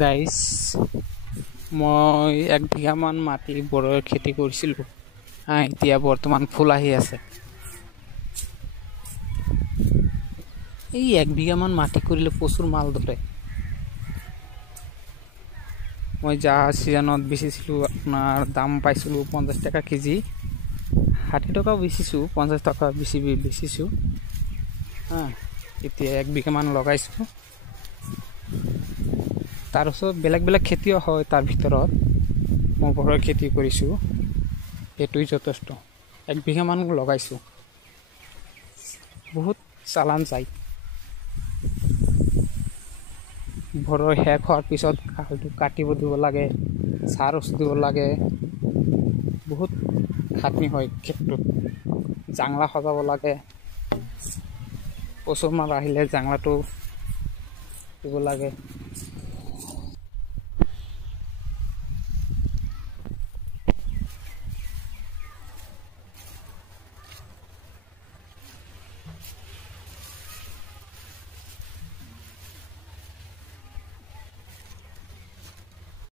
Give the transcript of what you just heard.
guys মই 1 বিঘা মান মাটি বৰৰ খেতি কৰিছিল এতিয়া বৰ্তমান ফুল আহি আছে এই 1 বিঘা মান মাটি কৰিলে প্ৰচুৰ মাল ধৰে মই যা সিজনত বেচিছিলো আপোনাৰ দাম পাইছিলো 50 টাকা কেজি 60 টাকা বেচিছো 50 টাকা বেচিছো এতিয়া 1 বিঘা মান লগাইছো তাৰপিছত বেলেগ খেতিও হয় তাৰ ভিতৰত মই বৰৰ খেতি কৰিছো এটোই যথেষ্ট 1 বিঘা মান লগাইছো বহুত চালান যায় বৰৰ শেষ হোৱাৰ পিছত কালটো কাটিব দিব লাগে সাৰ দিব লাগে বহুত খাটনি হয় খেতটোত জাংলা সজাব লাগে পচুৰ মাল আহিলে জাংলাটো দিব লাগে